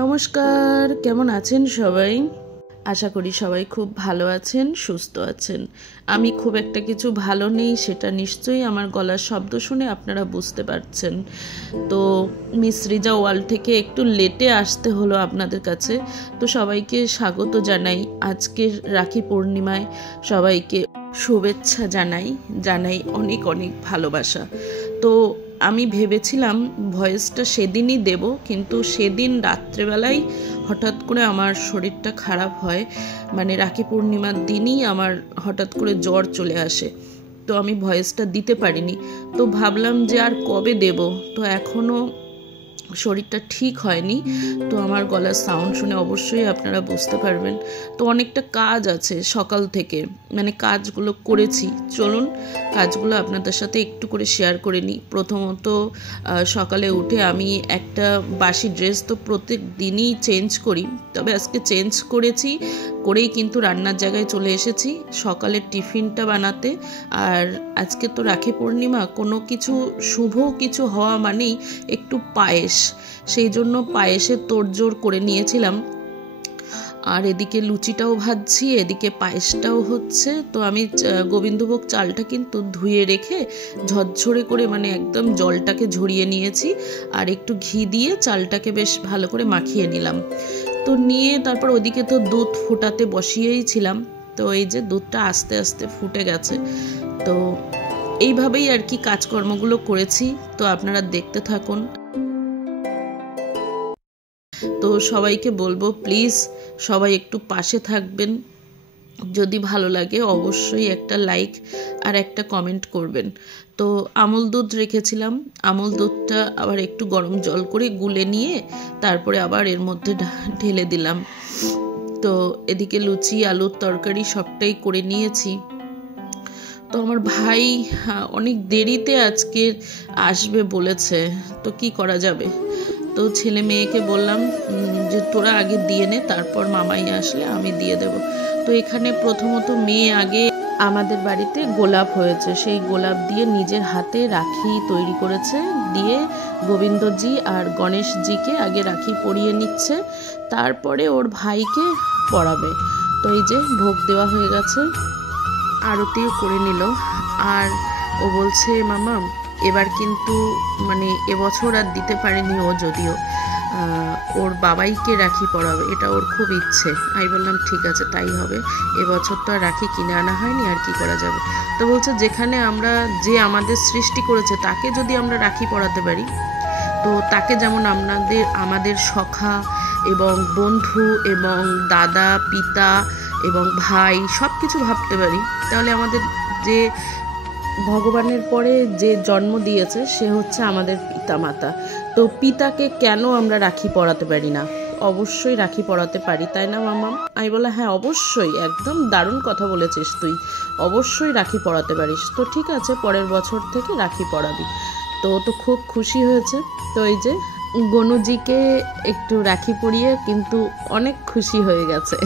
নমস্কার, কেমন আছেন সবাই? আশা করি সবাই খুব ভালো আছেন, সুস্থ আছেন। আমি খুব একটা কিছু ভালো নেই, সেটা নিশ্চয়ই আমার গলার শব্দ শুনে আপনারা বুঝতে পারছেন। তো মিস রিজা ওয়ার্ল্ড থেকে একটু লেটে আসতে হলো আপনাদের কাছে। তো সবাইকে স্বাগত জানাই আজকের রাখি পূর্ণিমায়, সবাইকে শুভেচ্ছা জানাই অনেক অনেক ভালোবাসা। তো আমি ভেবেছিলাম ভয়েসটা সেদিনই দেব, কিন্তু সেদিন রাত্রেবেলায় হঠাৎ করে আমার শরীরটা খারাপ হয়। মানে রাখি পূর্ণিমার দিনই আমার হঠাৎ করে জ্বর চলে আসে, তো আমি ভয়েসটা দিতে পারিনি। তো ভাবলাম যে আর কবে দেব, তো এখনও শরীরটা ঠিক হয়নি। তো আমার গলার সাউন্ড শুনে অবশ্যই আপনারা বুঝতে পারবেন। তো অনেকটা কাজ আছে সকাল থেকে, মানে কাজগুলো করেছি। চলুন কাজগুলো আপনাদের সাথে একটু করে শেয়ার করে নিই। প্রথমত সকালে উঠে আমি একটা বাসি ড্রেস তো প্রত্যেক দিনই চেঞ্জ করি, তবে আজকে চেঞ্জ করেই কিন্তু রান্নার জায়গায় চলে এসেছি সকালের টিফিনটা বানাতে। আর আজকে তো রাখি পূর্ণিমা, কোনো কিছু শুভ কিছু হওয়া মানেই একটু পায়েস, সেই জন্য পায়েসের তোড়জোড় করে নিয়েছিলাম। আর এদিকে লুচিটাও ভাজছি, এদিকে পায়েসটাও হচ্ছে। তো আমি গোবিন্দভোগ চালটা কিন্তু ধুয়ে রেখে ঝরঝরে করে, মানে একদম জলটাকে ঝরিয়ে নিয়েছি, আর একটু ঘি দিয়ে চালটাকে বেশ ভালো করে মাখিয়ে নিলাম। তো নিয়ে তারপর ওদিকে তো দুধ ফোটাতে বসিয়েই ছিলাম। তো এই যে দুধটা আস্তে আস্তে ফুটে গেছে। তো এইভাবেই আর কি কাজকর্মগুলো করেছি, তো আপনারা দেখতে থাকুন। তো সবাইকে বলবো প্লিজ সবাই একটু পাশে থাকবেন, যদি ভালো লাগে অবশ্যই একটা লাইক আর একটা কমেন্ট করবেন। তো আমুল দুধ রেখেছিলাম, আমুল দুধটা আবার একটু গরম জল করে গুলে নিয়ে তারপরে আবার এর মধ্যে ঢেলে দিলাম। তো এদিকে লুচি আলুর তরকারি সবটাই করে নিয়েছি। তো আমার ভাই অনেক দেরিতে আজকে আসবে বলেছে, তো কি করা যাবে। তো ছেলে মেয়েকে বললাম যে তোরা আগে দিয়ে নে, তারপর মামাই আসলে আমি দিয়ে দেব। তো এখানে প্রথমত মেয়ে আগে আমাদের বাড়িতে গোলাপ হয়েছে, সেই গোলাপ দিয়ে নিজের হাতে রাখি তৈরি করেছে, দিয়ে গোবিন্দজি আর গণেশজিকে আগে রাখি পরিয়ে নিচ্ছে, তারপরে ওর ভাইকে পরাবে। তো এই যে ভোগ দেওয়া হয়ে গেছে, আরতিও করে নিল। আর ও বলছে মামা এবার কিন্তু, মানে এবছর আর দিতে পারেনি ও, যদিও ওর বাবাইকে রাখি পরাবে, এটা ওর খুব ইচ্ছে। আমি বললাম ঠিক আছে তাই হবে, এবছর তো আর রাখি কিনে আনা হয়নি, আর কি করা যাবে। তো বলছে যেখানে যে আমাদের সৃষ্টি করেছে তাকে যদি আমরা রাখি পরাতে পারি, তো তাকে যেমন আমাদের সখা এবং বন্ধু এবং দাদা পিতা এবং ভাই সব কিছু ভাবতে পারি, তাহলে আমাদের যে ভগবানের পরে যে জন্ম দিয়েছে সে হচ্ছে আমাদের পিতা মাতা। তো পিতাকে কেন আমরা রাখি পরাতে পারি না? অবশ্যই রাখি পরাতে পারি, তাই না মামা? আমি বললাম হ্যাঁ অবশ্যই, একদম দারুণ কথা বলেছিস তুই, অবশ্যই রাখি পরাতে পারিস। তো ঠিক আছে, পরের বছর থেকে রাখি পরাবি। তো ও তো খুব খুশি হয়েছে। তো এই যে গনুজিকে একটু রাখি পরিয়ে কিন্তু অনেক খুশি হয়ে গেছে।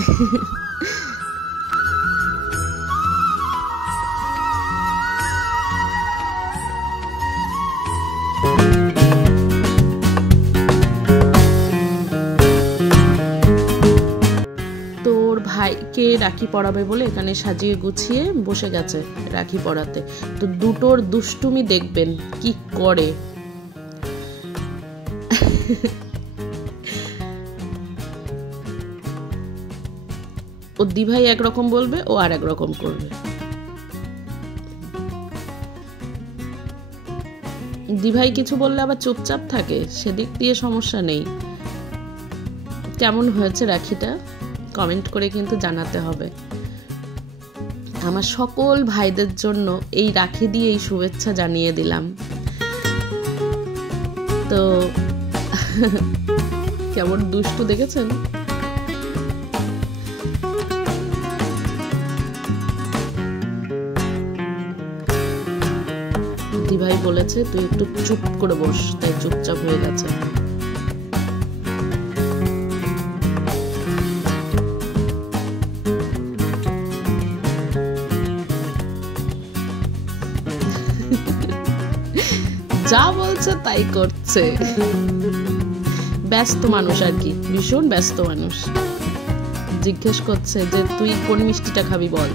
ভাইকে রাখি পরাবে বলে এখানে সাজিয়ে গুছিয়ে বসে গেছে রাখি পরাতে। তো দুটোর দুষ্টুমি দেখবেন কি করে। ও দিভাই একরকম বলবে, ও আর একরকম করবে। দিভাই কিছু বললে আবার চুপচাপ থাকে, সেদিক দিয়ে সমস্যা নেই। কেমন হয়েছে রাখিটা কমেন্ট করে কিন্তু জানাতে হবে। আমার সকল ভাইদের জন্য এই রাখি দিয়ে এই শুভেচ্ছা জানিয়ে দিলাম। তো কেমন দুষ্টু দেখেছেন? দিভাই বলেছে তুই একটু চুপ করে বস, তাই চুপচাপ হয়ে গেছে। যা বলছে তাই করছে। ব্যস্ত মানুষ আর কি, ভীষণ ব্যস্ত মানুষ। জিজ্ঞেস করছে যে তুই কোন মিষ্টিটা খাবি বল।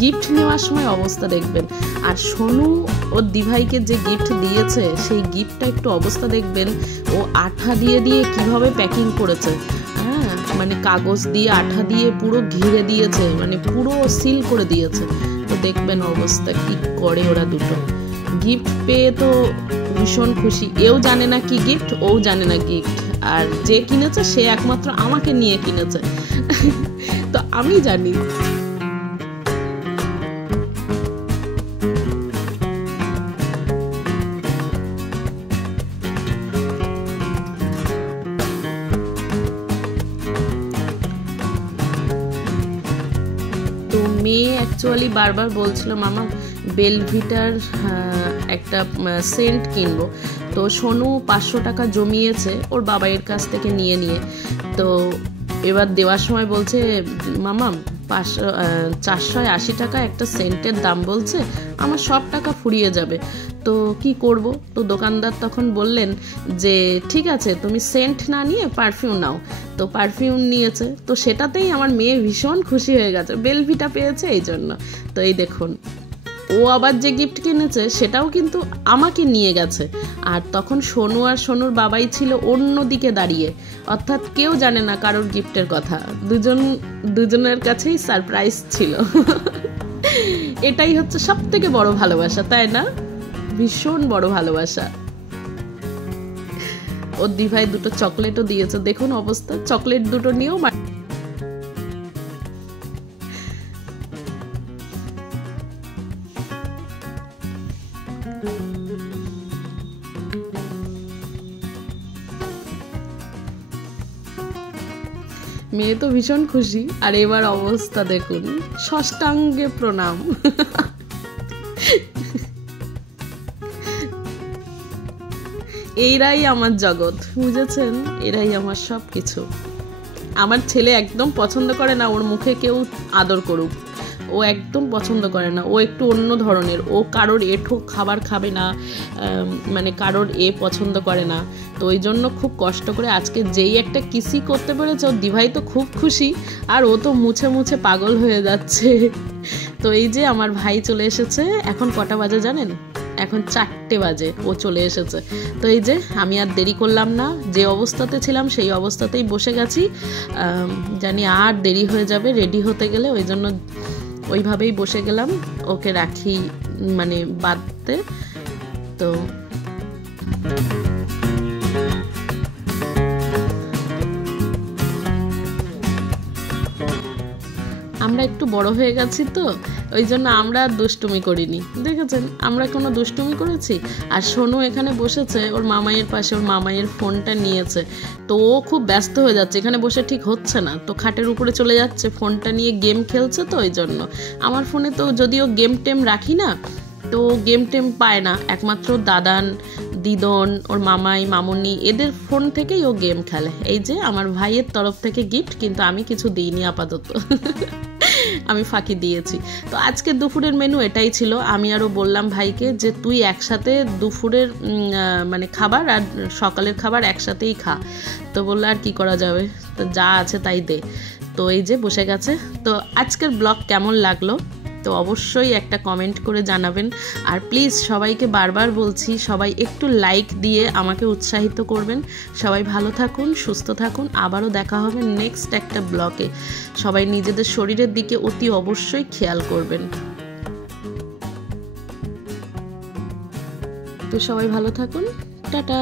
গিফট নেওয়ার সময় অবস্থা দেখবেন। আর সোনু ওর দিভাইকে যে গিফট দিয়েছে সেই গিফটটা একটু অবস্থা দেখবেন। ও আঠা দিয়ে দিয়ে কিভাবে প্যাকিং করেছে, হ্যাঁ মানে কাগজ দিয়ে আঠা দিয়ে পুরো ঘিরে দিয়েছে, মানে পুরো সিল করে দিয়েছে। তো দেখবেন অবস্থা কি করে ওরা দুটো। গিফট পেয়ে তো ভীষণ খুশি, এও জানে না কি গিফট, ও জানে না গিফট। আর যে কিনেছে সে একমাত্র আমাকে নিয়ে কিনেছে। তো আমি জানি। তো মেয়ে অ্যাকচুয়ালি বারবার বলছিল মামা বেলভিটার একটা সেন্ট কিনবো। তো সোনু 500 টাকা জমিয়েছে ওর বাবাইয়ের কাছ থেকে নিয়ে নিয়ে। তো এবার দেওয়ার সময় বলছে মামা 480 টাকা একটা সেন্টের দাম বলছে, আমার সব টাকা ফুরিয়ে যাবে, তো কি করব। তো দোকানদার তখন বললেন যে ঠিক আছে তুমি সেন্ট না নিয়ে পারফিউম নাও। তো পারফিউম নিয়েছে, তো সেটাতেই আমার মেয়ে ভীষণ খুশি হয়ে গেছে, বেলভিটা পেয়েছে এই জন্য। তো এই দেখুন ও আবার যে গিফট কিনেছে সেটাও কিন্তু আমাকে নিয়ে গেছে। আর তখন সোনু আর সোনুর বাবাই ছিল অন্য দিকে দাঁড়িয়ে, অর্থাৎ কেউ জানে না কারোর গিফটের কথা, দুজনের কাছেই সারপ্রাইজ ছিল। এটাই হচ্ছে সব থেকে বড় ভালোবাসা, তাই না? ভীষণ বড় ভালোবাসা। ওর দিভাই দুটো চকলেটও দিয়েছে, দেখুন অবস্থা। চকলেট দুটো নিয়েও মেয়ে তো ভীষণ খুশি। আর এবার অবস্থা দেখুন, ষষ্ঠাঙ্গে প্রণাম। এইরাই আমার জগৎ, বুঝেছেন? এরাই আমার সব কিছু। আমার ছেলে একদম পছন্দ করে না ওর মুখে কেউ আদর করুক, ও একদম পছন্দ করে না। ও একটু অন্য ধরনের, ও কারোর এঠো খাবার খাবে না, মানে কারোর পছন্দ করে না। তো ওই জন্য খুব কষ্ট করে আজকে যেই একটা কিসি করতে পেরেছে ওর দিভাই তো খুব খুশি, আর ও তো মুছে মুছে পাগল হয়ে যাচ্ছে। তো এই যে আমার ভাই চলে এসেছে। এখন কটা বাজে জানেন? এখন 4টে বাজে, ও চলে এসেছে। তো এই যে আমি আর দেরি করলাম না, যে অবস্থাতে ছিলাম সেই অবস্থাতেই বসে গেছি। জানি আর দেরি হয়ে যাবে রেডি হতে গেলে, ওই জন্য ওইভাবেই বসে গেলাম ওকে রাখি মানে বাঁধতে। তো আমরা একটু বড় হয়ে গেছি, তো ওই জন্য আমরা দুষ্টুমি করিনি। দেখেছেন আমরা কোনো দুষ্টুমি করেছি? আর সোনু এখানে বসেছে ওর মামাইয়ের পাশে, ওর মামাইয়ের ফোনটা নিয়েছে। তো ও খুব ব্যস্ত হয়ে যাচ্ছে, এখানে বসে ঠিক হচ্ছে না, তো খাটের উপরে চলে যাচ্ছে, ফোনটা নিয়ে গেম খেলছে। তো ওই জন্য আমার ফোনে তো যদিও গেম টেম রাখি না, তো গেম টেম পায় না, একমাত্র দাদান দিদন ওর মামাই মামুনি এদের ফোন থেকেই ও গেম খেলে। এই যে আমার ভাইয়ের তরফ থেকে গিফট, কিন্তু আমি কিছু দিইনি আপাতত, আমি ফাঁকি দিয়েছি। তো আজকে দুপুরের মেনু এটাই ছিল। আমি আরও বললাম ভাইকে যে তুই একসাথে দুপুরের মানে খাবার আর সকালের খাবার একসাথেই খা। তো বললো আর কি করা যাবে, তো যা আছে তাই দে। তো এই যে বসে গেছে। তো আজকের ব্লগ কেমন লাগলো তো অবশ্যই একটা কমেন্ট করে জানাবেন। আর প্লিজ সবাইকে বারবার বলছি, সবাই একটু লাইক দিয়ে আমাকে উৎসাহিত করবেন। সবাই ভালো থাকুন, সুস্থ থাকুন, আবারও দেখা হবে নেক্সট একটা ব্লগে। সবাই নিজেদের শরীরের দিকে অতি অবশ্যই খেয়াল করবেন। তো সবাই ভালো থাকুন, টাটা।